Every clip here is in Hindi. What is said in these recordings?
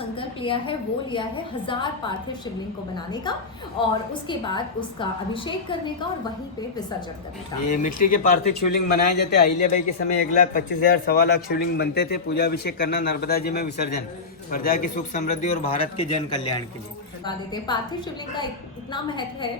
संकल्प लिया है वो लिया है 1000 पार्थिव शिवलिंग को बनाने का और उसके बाद उसका अभिषेक करने का और वहीं पे विसर्जन करने का। ये मिट्टी के पार्थिव शिवलिंग बनाए जाते। अहिल्याबाई के समय 1,25,000 सवा लाख शिवलिंग बनते थे। पूजा अभिषेक करना, नर्मदा जी में विसर्जन, प्रजा की सुख समृद्धि और भारत के जन कल्याण के लिए बता देते। पार्थिव शिवलिंग का इतना महत्व है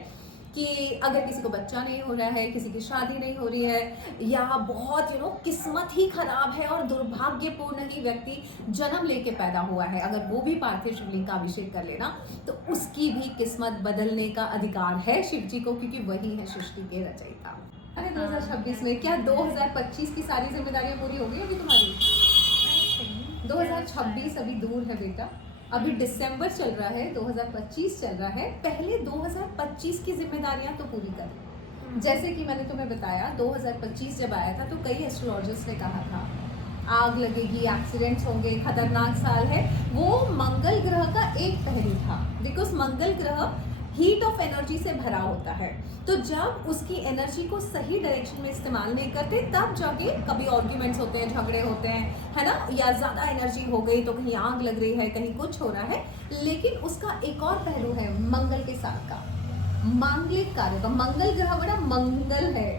कि अगर किसी को बच्चा नहीं हो रहा है, किसी की शादी नहीं हो रही है या बहुत किस्मत ही खराब है और दुर्भाग्यपूर्ण ही व्यक्ति जन्म लेके पैदा हुआ है, अगर वो भी पार्थिव शिवलिंग का अभिषेक कर लेना तो उसकी भी किस्मत बदलने का अधिकार है शिव जी को, क्योंकि वही है सृष्टि के रचयिता। अरे 2026 में क्या 2025 की सारी जिम्मेदारियां पूरी हो गई अभी तुम्हारी? 2026 अभी दूर है बेटा, अभी दिसंबर चल रहा है, 2025 चल रहा है। पहले 2025 की जिम्मेदारियां तो पूरी कर। जैसे कि मैंने तुम्हें बताया 2025 जब आया था तो कई एस्ट्रोलॉजर्स ने कहा था आग लगेगी, एक्सीडेंट्स होंगे, खतरनाक साल है। वो मंगल ग्रह का एक पहलू था, बिकॉज मंगल ग्रह हीट ऑफ एनर्जी से भरा होता है, तो जब उसकी एनर्जी को सही डायरेक्शन में इस्तेमाल नहीं करते तब जाके कभी आर्ग्यूमेंट्स होते हैं, झगड़े होते हैं, है ना, या ज़्यादा एनर्जी हो गई तो कहीं आग लग रही है, कहीं कुछ हो रहा है। लेकिन उसका एक और पहलू है मंगल के साथ का, मांगलिक कार्य का। मंगल ग्रह बड़ा मंगल है,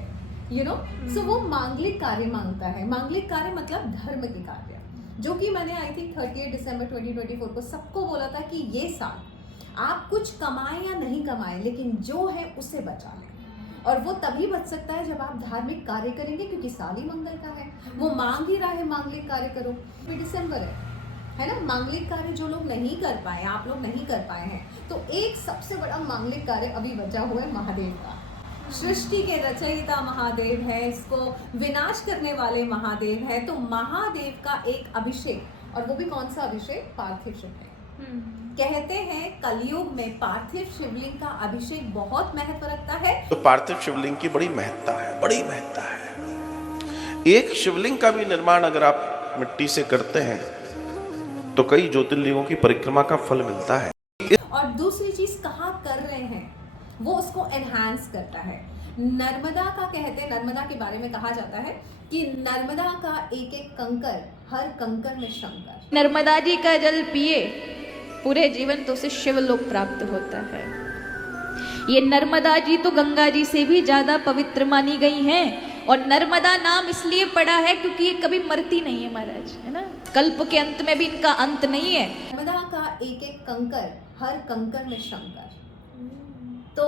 सो वो मांगलिक कार्य मांगता है। मांगलिक कार्य मतलब धर्म के कार्य, जो कि मैंने आई थिंक 30 दिसंबर 2024 को सबको बोला था कि ये साल आप कुछ कमाएं या नहीं कमाएं, लेकिन जो है उससे बचा लें। और वो तभी बच सकता है जब आप धार्मिक कार्य करेंगे, क्योंकि साल ही मंगल का है। वो मांग ही रहा है मांगलिक कार्य करो। फिर दिसंबर है ना, मांगलिक कार्य जो लोग नहीं कर पाए, आप लोग नहीं कर पाए हैं, तो एक सबसे बड़ा मांगलिक कार्य अभी बचा हुआ है महादेव का। सृष्टि के रचयिता महादेव है, इसको विनाश करने वाले महादेव है। तो महादेव का एक अभिषेक, और वो भी कौन सा अभिषेक? पार्थिव शिवलिंग। कहते हैं कलयुग में पार्थिव शिवलिंग का अभिषेक बहुत महत्व रखता है। तो पार्थिव शिवलिंग की बड़ी महत्ता है, बड़ी महत्ता है। एक शिवलिंग का भी निर्माण अगर आप मिट्टी से करते हैं तो कई ज्योतिर्लिंगों की परिक्रमा का फल मिलता है। और दूसरी चीज कहाँ कर रहे हैं, वो उसको एनहांस करता है। नर्मदा का कहते हैं, नर्मदा के बारे में कहा जाता है कि नर्मदा का एक एक कंकर, हर कंकर में शंकर। नर्मदा जी का जल पिए पूरे जीवन तो उसे शिवलोक प्राप्त होता है। ये नर्मदा जी तो गंगा जी से भी ज्यादा पवित्र मानी गई हैं, और नर्मदा नाम इसलिए पड़ा है क्योंकि ये कभी मरती नहीं है महाराज, है ना, कल्प के अंत में भी इनका अंत नहीं है। नर्मदा का एक एक कंकर, हर कंकर में शंकर। तो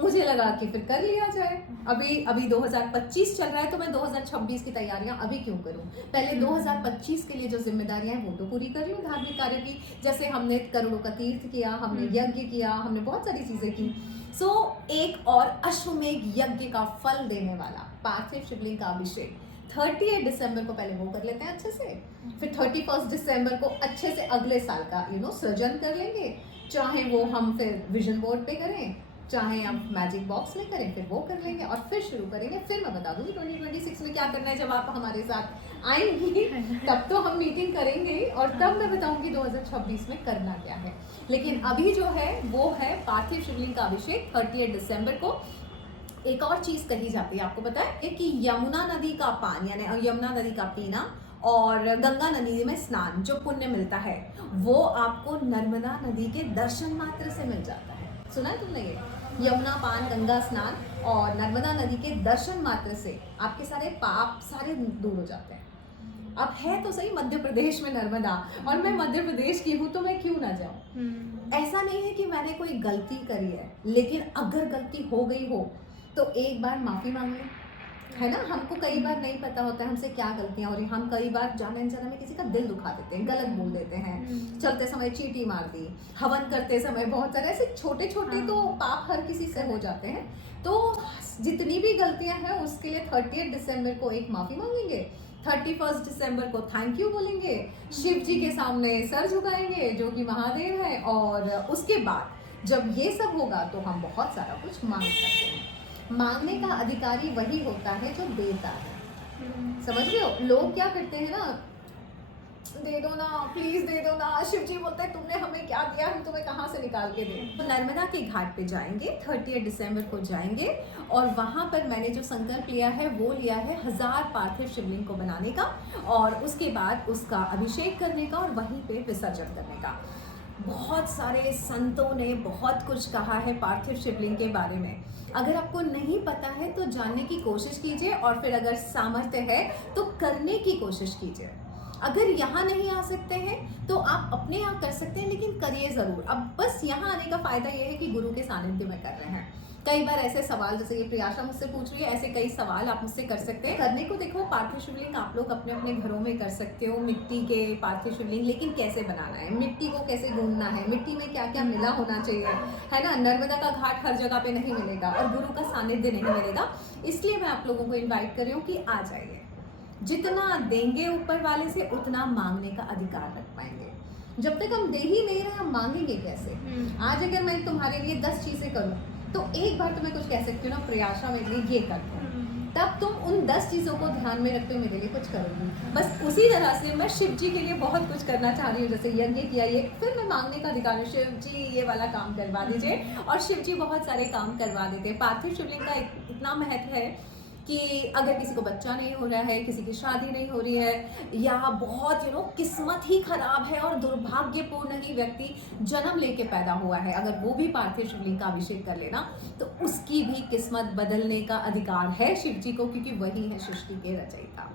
मुझे लगा कि फिर कर लिया जाए। अभी 2025 चल रहा है तो मैं 2026 की तैयारियां अभी क्यों करूं? पहले 2025 के लिए जो जिम्मेदारियां हैं वो तो पूरी कर लूं धार्मिक कार्य की। जैसे हमने करोड़ों का तीर्थ किया, हमने यज्ञ किया, हमने बहुत सारी चीजें की। सो एक और अश्वमेध यज्ञ का फल देने वाला पार्थिव शिवलिंग का अभिषेक 30 दिसंबर को पहले वो कर लेते हैं अच्छे से, फिर 31 दिसंबर को अच्छे से अगले साल का सृजन कर लेंगे। चाहे वो हम फिर विजन बोर्ड पे करें, चाहे हम मैजिक बॉक्स में करें, फिर वो कर लेंगे और फिर शुरू करेंगे। फिर मैं बता दूंगी 2026 में क्या करना है। जब आप हमारे साथ आएंगी तब तो हम मीटिंग करेंगे और तब मैं बताऊंगी 2026 में करना क्या है। लेकिन अभी जो है वो है पार्थिव शिवलिंग का अभिषेक 30 दिसंबर को। एक और चीज कही जाती है, आपको पता है कि यमुना नदी का पानी, यानी यमुना नदी का पीना और गंगा नदी में स्नान, जो पुण्य मिलता है वो आपको नर्मदा नदी के दर्शन मात्र से मिल जाता है। सुना है तुमने ये? यमुना पान, गंगा स्नान और नर्मदा नदी के दर्शन मात्र से आपके सारे पाप सारे दूर हो जाते हैं। अब है तो सही मध्य प्रदेश में नर्मदा, और मैं मध्य प्रदेश की हूँ तो मैं क्यों ना जाऊँ। ऐसा नहीं है कि मैंने कोई गलती करी है, लेकिन अगर गलती हो गई हो तो एक बार माफी मांग लें, है ना। हमको कई बार नहीं पता होता है हमसे क्या गलतियां हो रही, हम कई बार जाने अनजाने में किसी का दिल दुखा देते हैं, गलत बोल देते हैं, चलते समय चींटी मार दी, हवन करते समय, बहुत सारे ऐसे छोटे छोटे तो पाप हर किसी से हो जाते हैं। तो जितनी भी गलतियां हैं उसके लिए 30 दिसंबर को एक माफी मांगेंगे, 31 दिसंबर को थैंक यू बोलेंगे, शिव जी के सामने सर झुकाएंगे जो कि महादेव है, और उसके बाद जब ये सब होगा तो हम बहुत सारा कुछ मांग सकते हैं। मांगने का अधिकारी वही होता है जो देता है, समझ रहे हो। लोग क्या करते हैं ना, दे दो ना प्लीज, दे दो ना। शिव जी बोलते लगता है तुमने हमें क्या दिया, हम तुम्हें कहाँ से निकाल के दें। तो नर्मदा के घाट पे जाएंगे, 30 दिसंबर को जाएंगे और वहाँ पर मैंने जो संकल्प लिया है वो लिया है 1000 पार्थिव शिवलिंग को बनाने का और उसके बाद उसका अभिषेक करने का और वहीं पे विसर्जन करने का। बहुत सारे संतों ने बहुत कुछ कहा है पार्थिव शिवलिंग के बारे में। अगर आपको नहीं पता है तो जानने की कोशिश कीजिए और फिर अगर सामर्थ्य है तो करने की कोशिश कीजिए। अगर यहाँ नहीं आ सकते हैं तो आप अपने यहाँ कर सकते हैं, लेकिन करिए ज़रूर। अब बस यहाँ आने का फ़ायदा ये है कि गुरु के सानिध्य में कर रहे हैं। कई बार ऐसे सवाल, जैसे ये प्रियाशा मुझसे पूछ रही है, ऐसे कई सवाल आप मुझसे कर सकते हैं। करने को देखो, पार्थिव शिवलिंग आप लोग अपने अपने घरों में कर सकते हो, मिट्टी के पार्थिव शिवलिंग, लेकिन कैसे बनाना है, मिट्टी को कैसे गूंदना है, मिट्टी में क्या क्या मिला होना चाहिए, है ना। नर्मदा का घाट हर जगह पे नहीं मिलेगा और गुरु का सानिध्य नहीं मिलेगा, इसलिए मैं आप लोगों को इन्वाइट कर रही हूँ कि आ जाइए। जितना देंगे ऊपर वाले से उतना मांगने का अधिकार रख पाएंगे। जब तक हम दे ही नहीं रहे, हम मांगेंगे कैसे। आज अगर मैं तुम्हारे लिए 10 चीज़ें करूँ तो एक बार तो मैं कुछ कह सकती हूँ ना, प्रियाशा मेरे लिए ये कर दो, तब तुम उन 10 चीज़ों को ध्यान में रखते हुए मेरे लिए कुछ करोगी। बस उसी तरह से मैं शिव जी के लिए बहुत कुछ करना चाह रही हूँ, जैसे यज्ञ किया, ये फिर मैं मांगने का अधिकार है, शिव जी ये वाला काम करवा दीजिए, और शिव जी बहुत सारे काम करवा देते हैं। पार्थिव शिवलिंग का इतना महत्व है कि अगर किसी को बच्चा नहीं हो रहा है, किसी की शादी नहीं हो रही है, या बहुत किस्मत ही खराब है और दुर्भाग्यपूर्ण ही व्यक्ति जन्म लेके पैदा हुआ है, अगर वो भी पार्थिव शिवलिंग का अभिषेक कर लेना तो उसकी भी किस्मत बदलने का अधिकार है शिव जी को, क्योंकि वही है सृष्टि के रचयिता।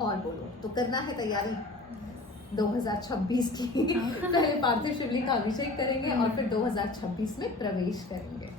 और बोलो, तो करना है तैयारी 2026 की। पहले पार्थिव शिवलिंग का अभिषेक करेंगे और फिर 2026 में प्रवेश करेंगे।